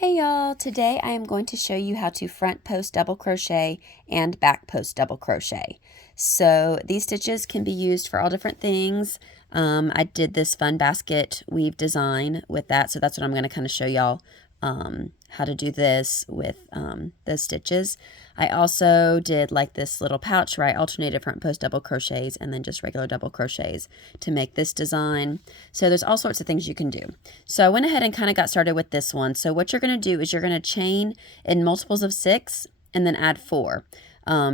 Hey y'all, today I am going to show you how to front post double crochet and back post double crochet. So these stitches can be used for all different things. I did this fun basket weave design with that, so that's what I'm going to kind of show y'all how to do this with those stitches. I also did like this little pouch where I alternated front post double crochets and then just regular double crochets to make this design. So there's all sorts of things you can do. So I went ahead and kind of got started with this one. So what you're going to do is you're going to chain in multiples of 6 and then add 4.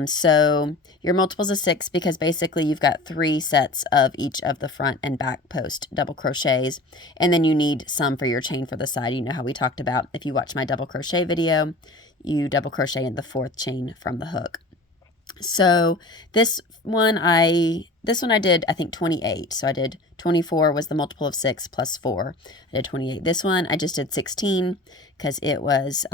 So your multiples of 6, because basically you've got 3 sets of each of the front and back post double crochets, and then you need some for your chain for the side. You know how we talked about, if you watch my double crochet video, you double crochet in the 4th chain from the hook. So this one I did, I think 28. So I did 24 was the multiple of 6 plus 4. I did 28. This one I just did 16 because it was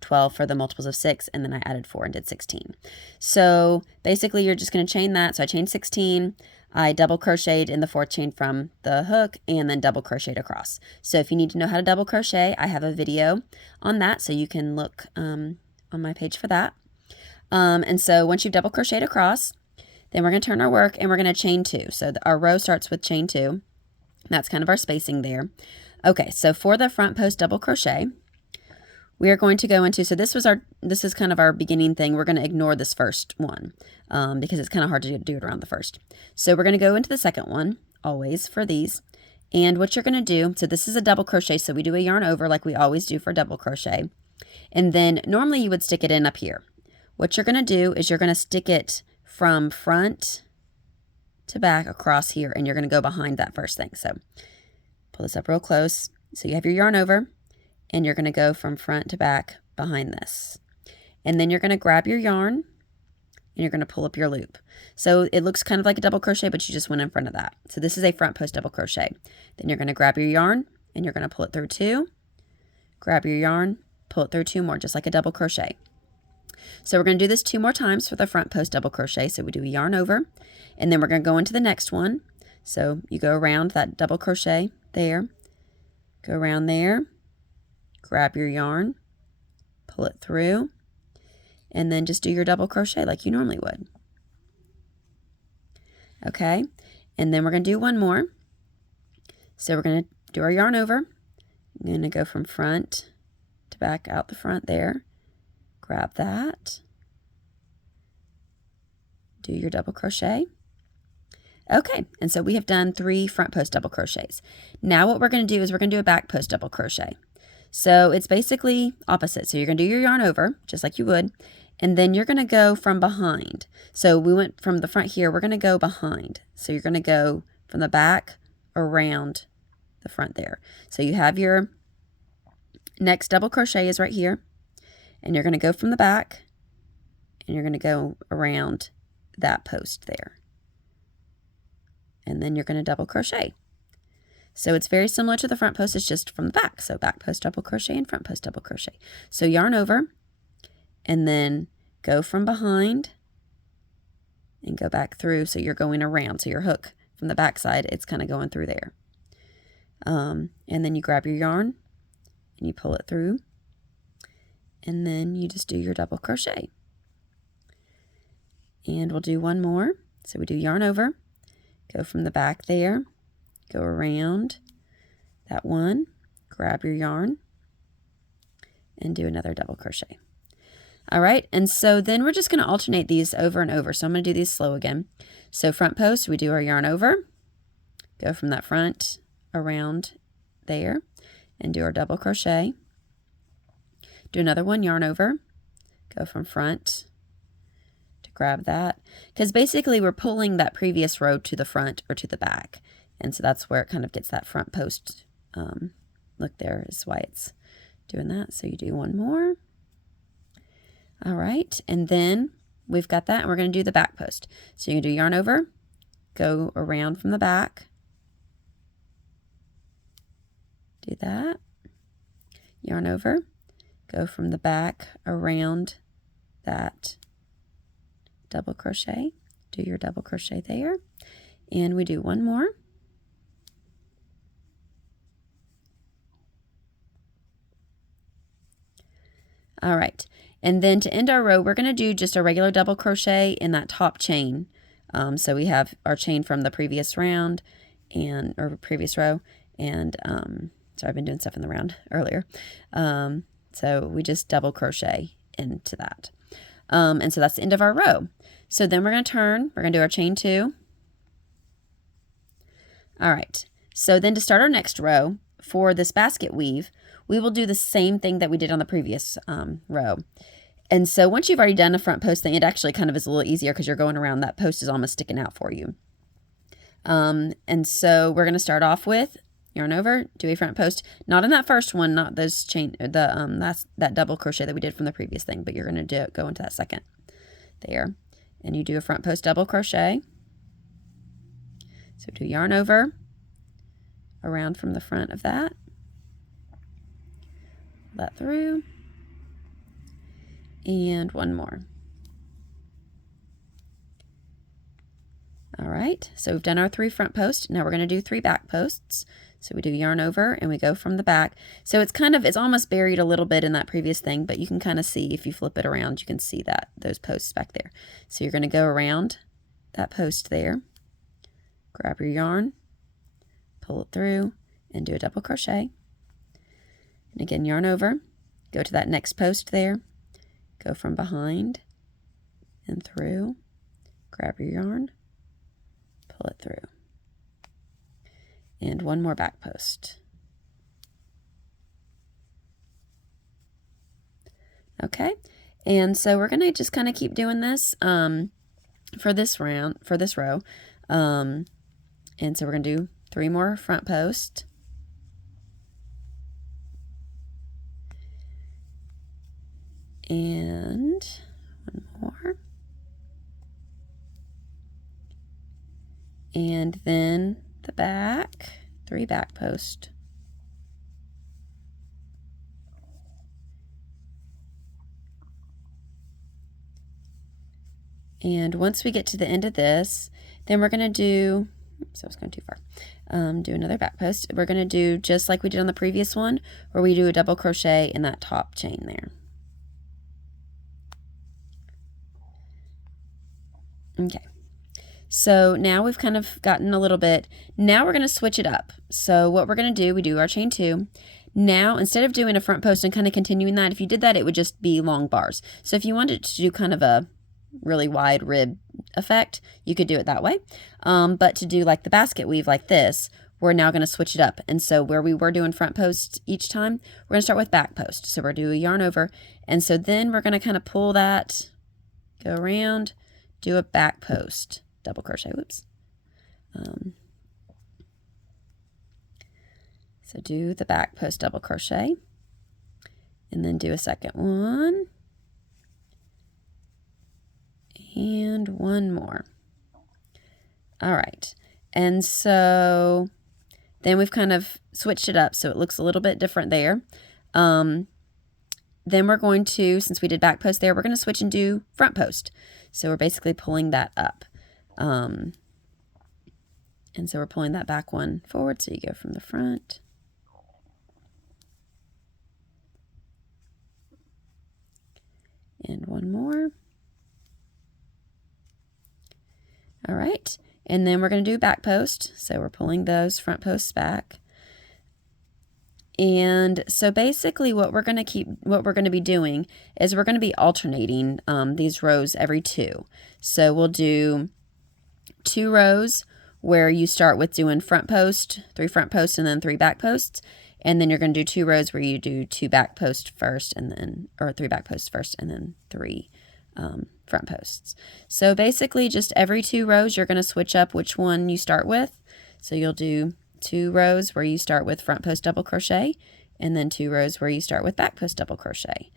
12 for the multiples of 6, and then I added 4 and did 16. So basically you're just going to chain that. So I chained 16, I double crocheted in the 4th chain from the hook, and then double crocheted across. So if you need to know how to double crochet, I have a video on that, so you can look on my page for that. And so once you've double crocheted across, then we're going to turn our work and we're going to chain 2. So our row starts with chain 2. That's kind of our spacing there. Okay, so for the front post double crochet, we are going to go into, so this is kind of our beginning thing. We're going to ignore this first one because it's kind of hard to do it around the first. So we're going to go into the second one, always for these. And what you're going to do, so this is a double crochet, so we do a yarn over like we always do for double crochet. And then normally you would stick it in up here. What you're going to do is you're going to stick it from front to back across here, and you're going to go behind that first thing. So pull this up real close. So you have your yarn over, and you're going to go from front to back behind this. And then you're going to grab your yarn, and you're going to pull up your loop. So it looks kind of like a double crochet, but you just went in front of that. So this is a front post double crochet. Then you're going to grab your yarn, and you're going to pull it through 2. Grab your yarn, pull it through 2 more, just like a double crochet. So we're going to do this 2 more times for the front post double crochet. So we do a yarn over, and then we're going to go into the next one. So you go around that double crochet there, go around there, grab your yarn, pull it through, and then just do your double crochet like you normally would. Okay, and then we're going to do one more. So we're going to do our yarn over. I'm going to go from front to back out the front there. Grab that, do your double crochet. Okay, and so we have done 3 front post double crochets. Now what we're going to do is we're going to do a back post double crochet. So it's basically opposite. So you're going to do your yarn over, just like you would, and then you're going to go from behind. So we went from the front here, we're going to go behind. So you're going to go from the back around the front there. So you have your next double crochet is right here. And you're going to go from the back, and you're going to go around that post there. And then you're going to double crochet. So it's very similar to the front post, it's just from the back. So back post double crochet and front post double crochet. So yarn over, and then go from behind and go back through. So you're going around. So your hook from the back side, it's kind of going through there. And then you grab your yarn and you pull it through. And then you just do your double crochet. And we'll do one more. So we do yarn over, go from the back there, go around that one, grab your yarn, and do another double crochet. All right, and so then we're just going to alternate these over and over. So I'm going to do these slow again. So front post, we do our yarn over, go from that front around there, and do our double crochet. Do another one, yarn over, go from front to grab that. Because basically we're pulling that previous row to the front or to the back. And so that's where it kind of gets that front post look there is why it's doing that. So you do one more. All right, and then we've got that, and we're going to do the back post. So you can do yarn over, go around from the back, do that, yarn over, go from the back around that double crochet, do your double crochet there, and we do one more. All right. And then to end our row, we're going to do just a regular double crochet in that top chain. So we have our chain from the previous round or previous row. And sorry, I've been doing stuff in the round earlier. So we just double crochet into that. And so that's the end of our row. So then we're going to turn, we're going to do our chain 2. All right. So then to start our next row for this basket weave, we will do the same thing that we did on the previous row. And so once you've already done a front post thing, it actually kind of is a little easier because you're going around, that post is almost sticking out for you. And so we're going to start off with yarn over, do a front post, not in that first one, not those chain, that's that double crochet that we did from the previous thing, but you're going to go into that second there, and you do a front post double crochet. So do yarn over, around from the front of that, that through, and one more. All right, so we've done our 3 front posts. Now we're going to do 3 back posts. So we do yarn over and we go from the back. So it's almost buried a little bit in that previous thing, but you can kind of see, if you flip it around, you can see those posts back there. So you're going to go around that post there, grab your yarn, pull it through, and do a double crochet. And again, yarn over, go to that next post there, go from behind and through, grab your yarn, pull it through, and one more back post. Okay, and so we're going to just kind of keep doing this for this row. And so we're going to do 3 more front posts. And one more. And then the back, 3 back posts. And once we get to the end of this, then we're going to do, oops, I was going too far, do another back post. We're going to do just like we did on the previous one, where we do a double crochet in that top chain there. Okay. So now we've kind of gotten a little bit, now we're going to switch it up. So what we're going to do, we do our chain 2. Now, instead of doing a front post and kind of continuing that, if you did that, it would just be long bars. So if you wanted to do kind of a really wide rib effect, you could do it that way. But to do like the basket weave like this, we're now going to switch it up. And so where we were doing front posts each time, we're going to start with back post. So we're going to do a yarn over. And so then we're going to kind of pull that, go around, do a back post. Double crochet, whoops. So do the back post double crochet and then do a second one and one more. All right, and so then we've kind of switched it up so it looks a little bit different there. Then we're going to, since we did back post there, we're going to switch and do front post. So we're basically pulling that up. And so we're pulling that back one forward, so you go from the front. And one more. All right, and then we're going to do back post. So we're pulling those front posts back. And so basically what we're going to be doing is we're going to be alternating these rows every 2. So we'll do 2 rows where you start with doing front post, 3 front posts, and then 3 back posts. And then you're going to do 2 rows where you do 2 back posts first, and then, or 3 back posts first, and then 3 front posts. So basically just every 2 rows, you're going to switch up which one you start with. So you'll do 2 rows where you start with front post double crochet, and then 2 rows where you start with back post double crochet.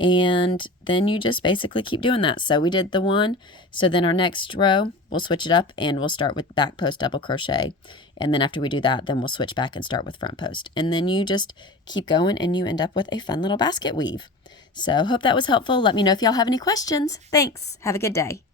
And then you just basically keep doing that. So we did the one, so then our next row, we'll switch it up and we'll start with back post double crochet. And then after we do that, then we'll switch back and start with front post. And then you just keep going and you end up with a fun little basket weave. So hope that was helpful. Let me know if y'all have any questions. Thanks. Have a good day.